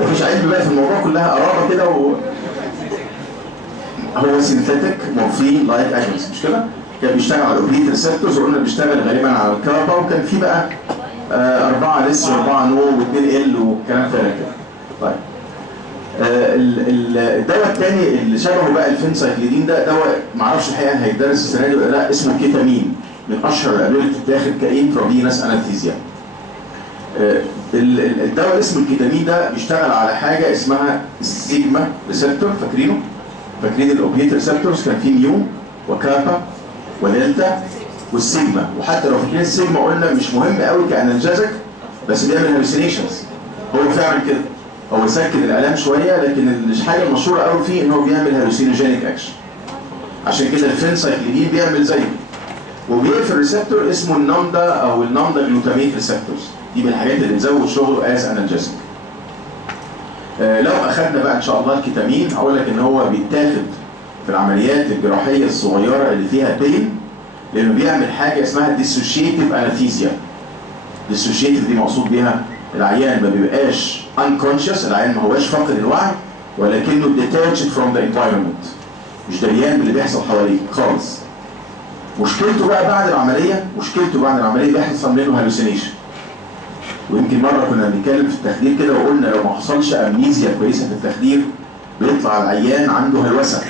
مفيش علم بقى في الموضوع، كلها قرابه كده هو سينثيتك مورفين لايك اجنس مش كده؟ كان بيشتغل على الاوبيت ريسبتورز، وقلنا بيشتغل غالبا على الكابا، وكان في بقى 4 لس و4 نو و2 ال والكلام ده كده. طيب الدواء الثاني اللي شبهه بقى الفينسايكليدين ده دواء معرفش الحقيقه هيدرس السنه دي ولا لا، اسمه كيتامين، من اشهر الادويه اللي بتتاخد كانترافينس انستيزيا. الدواء اللي اسمه الكيتامين ده بيشتغل على حاجه اسمها السيجما ريسبتور، فاكرين الاوبيت ريسبتورز كان في ميو وكابا ودلتا والسيجما، وحتى لو فاكرين السيجما قلنا مش مهم قوي كانالجازك بس بيعمل هالوسينيشنز، هو فعلا كده، هو يسكن الالام شويه، لكن الحاجه المشهوره قوي فيه ان هو بيعمل هالوسينوجينيك اكشن، عشان كده الفينسايكليدين بيعمل زيه، وبيقفل ريسبتور اسمه النامدا او النامدا جلوتاميت ريسبتورز، دي من الحاجات اللي بتزود شغله از انالجازك. لو اخذنا بقى ان شاء الله الكيتامين، هقول لك ان هو بيتاخد في العمليات الجراحيه الصغيره اللي فيها بين، لانه بيعمل حاجه اسمها ديسوشيتيف انستيزيا. ديسوشيتيف دي مقصود بيها العيان ما بيبقاش unconscious، العيان ما هواش فاقد الوعي ولكنه detached from the environment، مش دريان باللي بيحصل حواليه خالص. مشكلته بقى بعد العمليه بيحصل منه هالوسينيشن. ويمكن مره كنا بنتكلم في التخدير كده وقلنا لو ما حصلش امنيزيا كويسه في التخدير بيطلع العيان عنده هلوسه.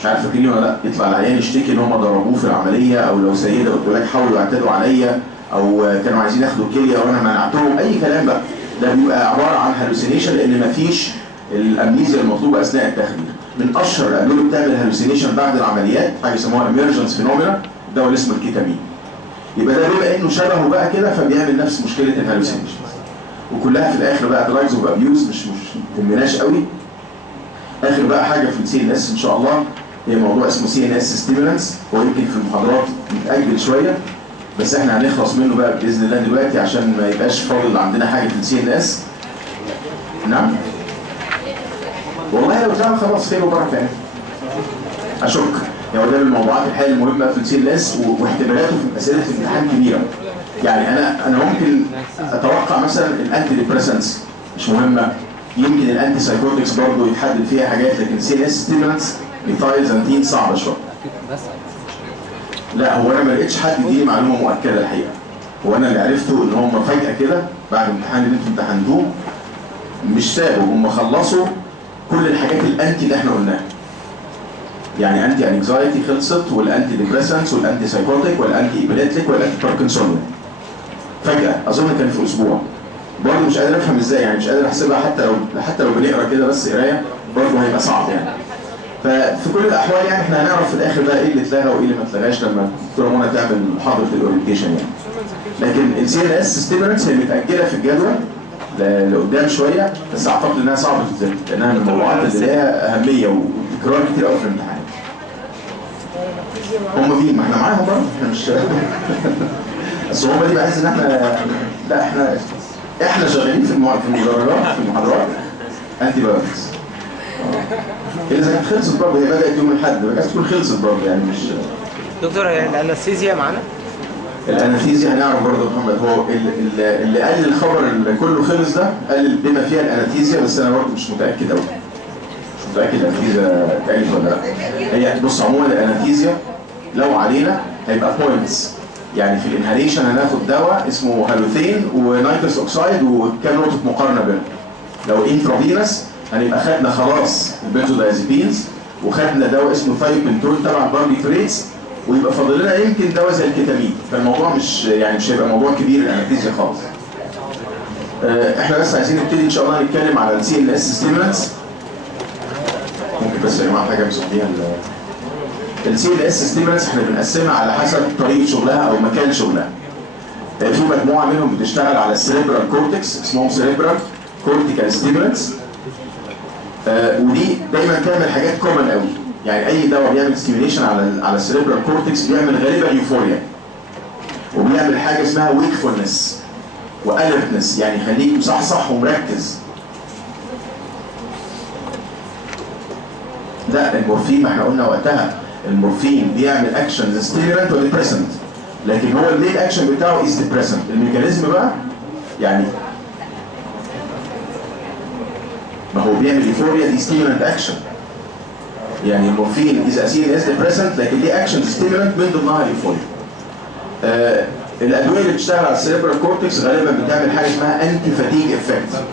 مش عارف فاكرين ولا لا، يطلع العيان يشتكي ان هم ضربوه في العمليه، او لو سيده قلت لك حاولوا يعتدوا عليا، او كانوا عايزين ياخدوا كليه وانا منعتهم، اي كلام بقى. ده بيبقى عباره عن هالوسينيشن لان مفيش الامنيزيا المطلوبه اثناء التخدير. من اشهر الادويه اللي بتعمل هالوسينيشن بعد العمليات حاجه يسموها ايمرجنس فينومينا، الدواء اللي اسمه الكيتامين. يبقى ده بما انه شبهه بقى كده فبيعمل نفس مشكله الهالوسينيشن. وكلها في الاخر بقى دراجز اوف ابيوز، مش تهمناش قوي. اخر بقى حاجه في السي ان اس ان شاء الله هي موضوع اسمه CNS ستيمولانتس، هو يمكن في المحاضرات متاجل شويه بس احنا هنخلص منه بقى باذن الله دلوقتي عشان ما يبقاش فاضل عندنا حاجه في السي ان اس. نعم؟ والله لو اتعمل خلاص خير وبركه يعني. اشك يعني ده من الموضوعات الحقيقه المهمه في السي ان اس واحتمالاته في اسئله الامتحان كبيره. يعني انا ممكن اتوقع مثلا الانتي ديبريسنتس مش مهمه، يمكن الانتي سايكوتكس برضه يتحدد فيها حاجات، لكن CNS ستيمولانتس ميثايل زانتين صعبه شويه. لا هو انا ما لقيتش حد يديني معلومه مؤكده الحقيقه. هو انا اللي عرفته ان هم فجاه كده بعد الامتحان اللي انتم امتحنتوه مش سابوا، هم خلصوا كل الحاجات الانتي اللي احنا قلناها. يعني انتي انكزايتي خلصت، والانتي ديبريسنتس والانتي سايكوتيك والانتي ايبيليتيك والانتي باركنسونيا. فجاه اظن كان في اسبوع. برضه مش قادر افهم ازاي، يعني مش قادر احسبها حتى لو بنقرا كده بس قرايه برضه هيبقى صعب يعني. ففي كل الاحوال يعني احنا هنعرف في الاخر بقى ايه اللي اتلغى وايه اللي ما اتلغاش لما الدكتوره منى تعمل محاضره الاورينتيشن يعني. لكن السي ان اس ستيمولانتس هي متاجله في الجدول لقدام شويه، بس اعتقد انها صعبه تتذاكر لانها من الموضوعات اللي ليها اهميه وتكرار كتير قوي في الامتحان. هم مين؟ ما احنا معاهم برضه، احنا مش بس هم دي بحس ان احنا لا احنا شغالين في المدرجات في المحاضرات انتي بايوتكس. إذا كانت خلصت برضه هي بدأت يوم الأحد، ما كانتش تكون خلصت برضه يعني مش. دكتور الأنستيزيا معانا؟ الأنستيزيا هنعرف برضه محمد، هو اللي قال الخبر اللي كله خلص ده قال بما فيها الأنستيزيا، بس أنا برضه مش متأكد أوي. مش متأكد الأنستيزيا اتقالت ولا لا. هي بص عموما الأنستيزيا لو علينا هيبقى بوينتس. يعني في الانهاليشن هناخد دواء اسمه هالوثين ونيترس اوكسايد وكام نقطة مقارنة بينهم. لو انترافينس هنبقى خدنا خلاص البنزودايازيبينز وخدنا دواء اسمه ثايوبنتول تبع الباربيتوريتس، ويبقى فاضل لنا يمكن دواء زي الكيتامين. فالموضوع مش هيبقى موضوع كبير الانستيزيا خالص. احنا بس عايزين نبتدي ان شاء الله نتكلم على السي ان اس ستيمولانتس. ممكن بس يا جماعه حاجه مسميها السي ان اس ستيمولانتس احنا بنقسمها على حسب طريقه شغلها او مكان شغلها. في مجموعه منهم بتشتغل على السيريبرال كورتكس اسمهم سيريبرال كورتيكال ستيمولانتس. ودي دايما تعمل حاجات كومن قوي. يعني اي دواء بيعمل ستيميوليشن على السيريبرال كورتكس بيعمل غالبا يوفوريا، وبيعمل حاجه اسمها ويكفولنس واليرتنس، يعني يخليك مصحصح ومركز. لا المورفين ما احنا قلنا وقتها المورفين بيعمل اكشن ستيمولانت وديبريسنت، لكن هو المين اكشن بتاعه از ديبريسنت. الميكانيزم بقى يعني ما هو بيعمل يوفوريا دي ستيمولانت اكشن. يعني المورفين از سي ان اس ديبريسنت لكن ليه اكشن ستيمولانت من ضمنها اليوفوريا. الادويه اللي بتشتغل على السيريبرال كورتكس غالبا بتعمل حاجه اسمها انتي فاتيج افكت،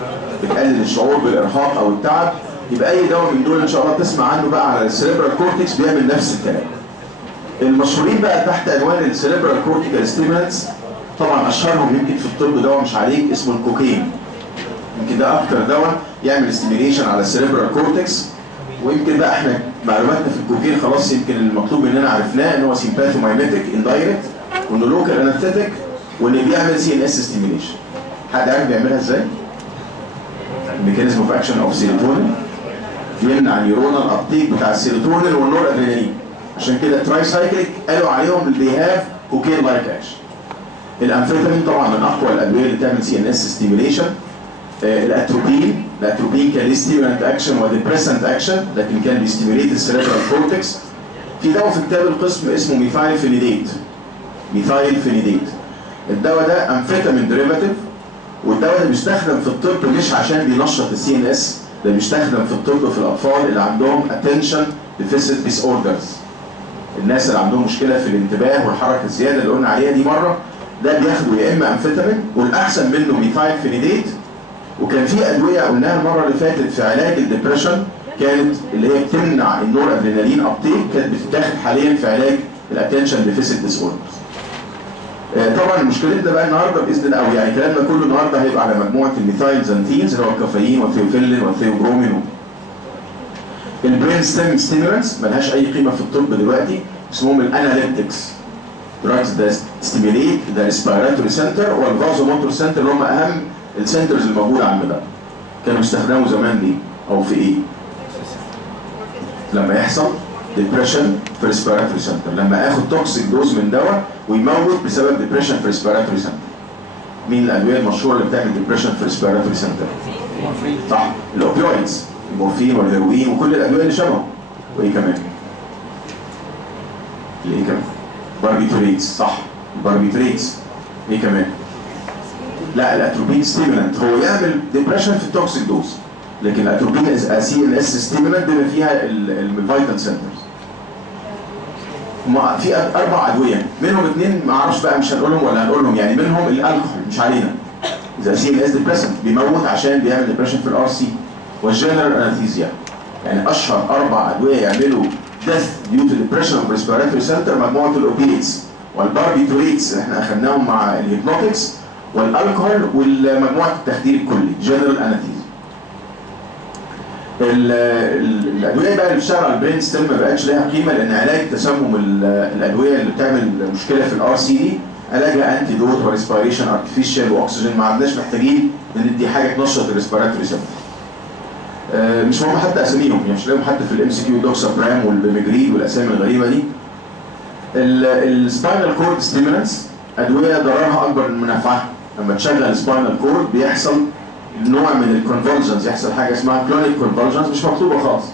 بتقلل الشعور بالارهاق او التعب. يبقى اي دواء من دول ان شاء الله تسمع عنه بقى على السيريبرال كورتكس بيعمل نفس الكلام. المشهورين بقى تحت عنوان السيريبرال كورتيكال ستيمولانتس طبعا اشهرهم يمكن في الطب دواء مش عليك اسمه الكوكين. يمكن ده اكتر دواء يعمل ستيميليشن على السيريبرال كورتكس. ويمكن بقى احنا معلوماتنا في الكوكين خلاص يمكن المطلوب مننا عرفناه ان هو سيمباثومايميتك اندايركت، وانه لوكال انستيتيك، وانه بيعمل سي ان اس ستيميليشن. حد عارف بيعملها ازاي؟ الميكانيزم اوف اكشن اوف سيروتونين، بيمنع النيورونال ابتيك بتاع السيروتونين والنور ادرينالين. عشان كده تراي سايكليك قالوا عليهم اللي بيهاف كوكين لايك اكشن. الامفيتامين طبعا من اقوى الادويه اللي تعمل سي ان اس ستيميليشن. الاتروبين كان ليه ستيمولانت اكشن وديبريسنت اكشن، لكن كان بيستيميليت السيريبرال كورتكس. في دواء في كتاب القسم اسمه ميثايل فينيديت. الدواء ده امفيتامين ديريفاتيف، والدواء ده بيستخدم في الطب مش عشان بينشط السي ان اس، ده بيستخدم في الطب في الاطفال اللي عندهم attention deficit disorders، الناس اللي عندهم مشكله في الانتباه والحركه الزياده اللي قلنا عليها دي مره. ده بياخدوا يا اما امفيتامين والاحسن منه ميثايل فينيديت. وكان في ادويه قلناها المره اللي فاتت في علاج الدبريشن كانت اللي هي بتمنع النور ادرينالين ابتيك، كانت بتتاخد حاليا في علاج الاتنشن ديفيسيت ديس اوردرز. طبعا مشكلتنا بقى النهارده باذن الله، او يعني كلامنا كله النهارده هيبقى على مجموعه الميثايل زانتينز اللي هو الكافيين والثيوفيلين والثيوبرومين. البرين ستيم ستيمولانتس ملهاش اي قيمه في الطب دلوقتي، اسمهم الاناليتكس. دراجز ده ستيميليت ذا ريسبيراتوري سنتر والفازوموتور سنتر اللي هم اهم السنترز الموجوده عندنا. كانوا بيستخدموا زمان ليه؟ او في ايه؟ لما يحصل ديبريشن في ريسبيراتوري سنتر، لما اخد توكسيك دوز من دواء ويموت بسبب ديبريشن في ريسبيراتوري سنتر. مين الادويه المشهوره اللي بتعمل ديبريشن في ريسبيراتوري سنتر؟ صح، الاوبيويدز، المورفين والهيروين وكل الادويه اللي شبهه. وايه كمان؟ ايه كمان؟ باربيتوريتس، صح، الباربيتوريتس. ايه كمان؟ لا، الاتروبين ستيمولانت هو يعمل ديبريشن في التوكسيك دوز، لكن الاتروبين از سي ان اس ستيمولانت بما فيها الفيتال سنترز. في 4 ادويه، منهم 2 ما اعرفش بقى، مش هنقولهم ولا هنقولهم يعني، منهم الالكحول مش علينا، اذا سي ان اس ديبريسنت بيموت عشان بيعمل ديبريشن في الار سي، والجنرال انستيزيا. يعني اشهر 4 ادويه يعملوا death due to depression of respiratory center مجموعه الاوبيتس والباربيتوريتس اللي احنا اخذناهم مع الهيبنوتكس والالكحول والمجموعه التخدير الكلي جنرال انستيزيا. الادويه بقى اللي بتشتغل على البرين ستيم ما بقتش لها قيمه، لان علاج تسمم الادويه اللي بتعمل مشكله في الار سي دي علاجها انتي دوت وريسبيريشن ارتفيشال واكسجين، ما عندناش محتاجين ندي حاجه تنشط الريسبيراتوري سنتر. مش مهم حتى اساميهم، يعني مش لاقيهم حتى في الام سي كيو، دوكسابرام والبيمجريد والاسامي الغريبه دي. السباينال كورد ستيمولانتس ادويه ضررها اكبر من منافعها. لما تشغل السباينال كورد بيحصل نوع من الكونفولجنز، يحصل حاجه اسمها كلونيك كونفولجنز مش مكتوبه خالص،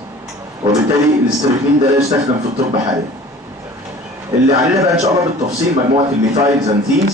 وبالتالي الاستروكين ده لا يستخدم في الطب حاليا. اللي علينا بقى ان شاء الله بالتفصيل مجموعه الميثايل زانتينز